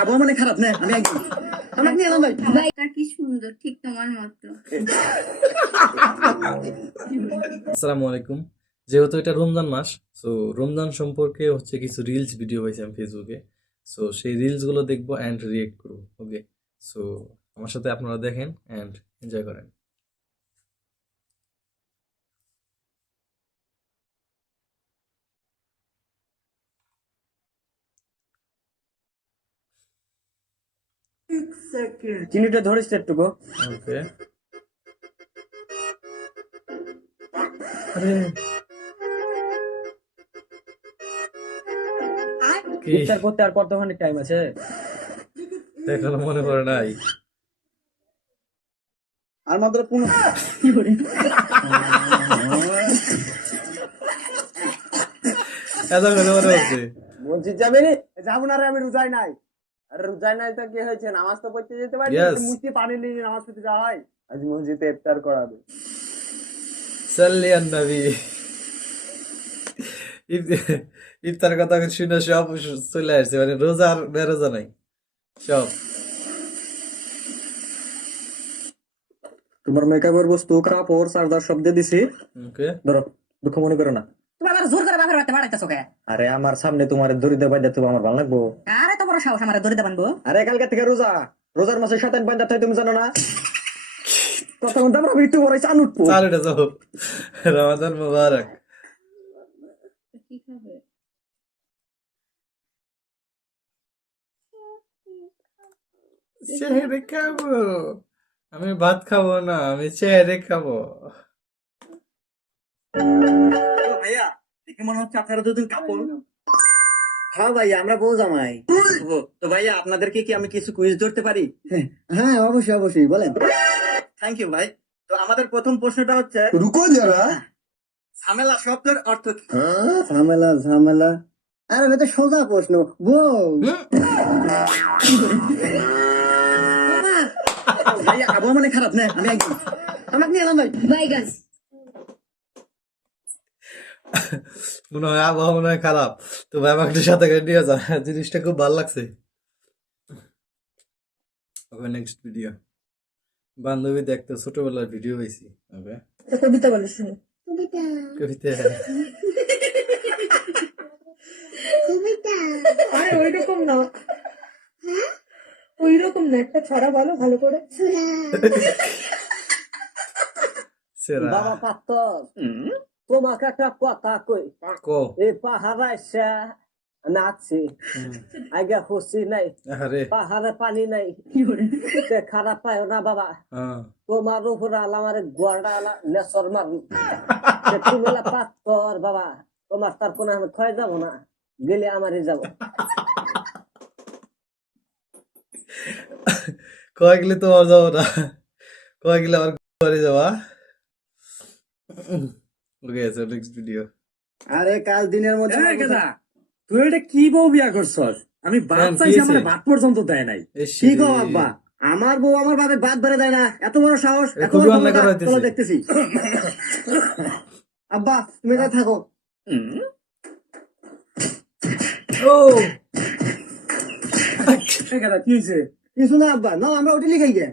আবহাওয়া মানে খারাপ না, আমি একদম আমাকে নিয়ে এলাম ভাই। ভাইটা কি সুন্দর, ঠিক তোমার মতো। আসসালামু আলাইকুম। যেহেতু এটা রমজান মাস, সো রমজান সম্পর্কে হচ্ছে কিছু রিলস ভিডিও হয়েছে আমি ফেসবুকে। সো সেই রিলস গুলো দেখবো অ্যান্ড রিয়েক্ট করবো। ওকে, সো আমার সাথে আপনারা দেখেন অ্যান্ড এনজয় করেন। চিনিটা ধরিস তো একটু গো। ওকে, আরে কি ইফতার করতে আর কতখানি টাইম আছে? এখনো মনে পড়ে নাই? আর মাত্র 15। এত মনে হচ্ছে। মসজিদ যাবে রে? যাবো না রে, আমি রোজাই নাই। আরে রোজাই নাই তো কি হয়েছে, নামাজ তো পড়তে যেতে পারি। Yes. মুক্তি পানি নিয়ে নামাজ পড়তে যাওয়া হয়। আজ মসজিদে ইফতার করাবে। সাল্লি আন নবী। ইফতার কথা শুনে সব চলে আসছে, মানে রোজা আর বেরোজা নাই সব। তোমার মেকআপের বস্তু, কাপড়, চার্জার সব দিয়ে দিছি। ওকে, ধরো, দুঃখ মনে করো না। তুমি আবার জোর করে বাপের বাড়িতে বাড়াইতেছো কে? আরে আমার সামনে তোমার দড়িতে বাঁধা তো আমার ভালো লাগবো। আরে তো বড় সাহস, আমার দড়িতে বানবো? আরে কালকে থেকে রোজা, রোজার মাসে শয়তান বাঁধা থাকে তুমি জানো না? কথা বলতে আমরা একটু বড় চান উঠবো। চালুটা যাও। রমাদান মুবারক। কি খাবে? চেহারে খাবো, আমি ভাত খাবো না, আমি চেহারে খাবো। ভাইয়া, দেখে মনে হচ্ছে আপনারা দুদিন কাপড়। হ্যাঁ ভাইয়া, আমরা বউ জামাই। তো ভাইয়া, আপনাদেরকে কি আমি কিছু কুইজ ধরতে পারি? হ্যাঁ অবশ্যই অবশ্যই, বলেন। থ্যাংক ইউ ভাই। তো আমাদের প্রথম প্রশ্নটা হচ্ছে, रुको जरा। ঝামেলা শব্দের অর্থ কি? ঝামেলা ঝামেলা, আরে এটা সোজা প্রশ্ন। বউ। ভাইয়া আবহাওয়া মানে খারাপ না, আমি একদম আমাকে নিয়ে এলাম ভাই। বাইগান। মনে হয় আবহাওয়া মনে হয় খারাপ, তো ভাই আমাকে একটু সাথে করে নিয়ে যা, জিনিসটা খুব ভালো লাগছে। ওকে, নেক্সট ভিডিও। বান্ধবী দেখতে ছোটবেলার ভিডিও হয়েছি। ওকে, কবিতা বলো, শুনো। কবিতা। আরে ওইরকম না, ওইরকম না, একটা ছড়া বলো ভালো করে। সেরা বাবা পাত্তর, তোমাকে একটা কথা কই। কো। এই পাহাড়ে এসে নাচছি, আগে খুশি নাই, আরে পাহাড়ে পানি নাই, তে খারাপ পায় না বাবা। হ্যাঁ, তোমার উপরে আমার গোয়াটা নেশর মার, তুমি পাত্তর বাবা, তোমার তার কোনো আমি ক্ষয় যাবো না, গেলে আমারই যাবো। কয় গেলে তো আর যাবো না, কয় গেলে আমার ঘরে যাওয়া। ওকে, সো নেক্সট ভিডিও। আরে কাল দিনের মধ্যে তুই এটা কি বউ বিয়া করছস? আমি বাদ চাইছি, আমার বাদ পর্যন্ত দেয় নাই। কি গো আব্বা, আমার বউ আমার বাপের বাদ বেড়ে দেয় না, এত বড় সাহস, এত খুবই বড় অন্যায় করা ক্ষমতা, হইতেছে। চলো দেখতেছি। আব্বা তুমি এখানে থাকো। ও কি হয়েছে? কিছু না আব্বা, না আমরা হোটেলে খাই গে।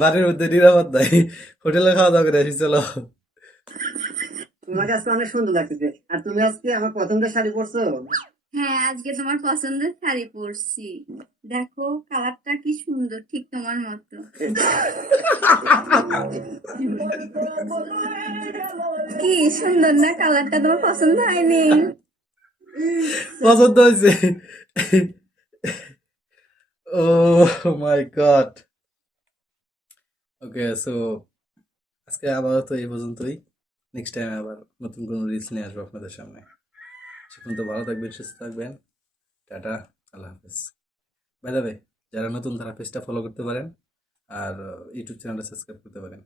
বাড়ির মধ্যে নিরাপদ নাই, হোটেলে খাওয়া দাওয়া করে আসি, চলো। তোমাকে আজকে অনেক সুন্দর লাগতেছে, আর তুমি আজকে আমার পছন্দের শাড়ি পরছো। হ্যাঁ, আজকে তোমার পছন্দের শাড়ি পরছি। দেখো কালারটা কি সুন্দর, ঠিক তোমার মতো। কি সুন্দর না কালারটা, তোমার পছন্দ হয়নি? পছন্দ হয়েছে। ও মাই গড। ওকে, সো আজকে আপাতত এই পর্যন্তই। নেক্সট টাইম আবার নতুন কোনো রিলস নিয়ে আসবো আপনাদের সামনে। সেখান তো ভালো থাকবেন, সুস্থ থাকবেন। টাটা, আল্লাহ হাফেজ। বাই দ্য ওয়ে, যারা নতুন তারা পেজটা ফলো করতে পারেন আর ইউটিউব চ্যানেলটা সাবস্ক্রাইব করতে পারেন।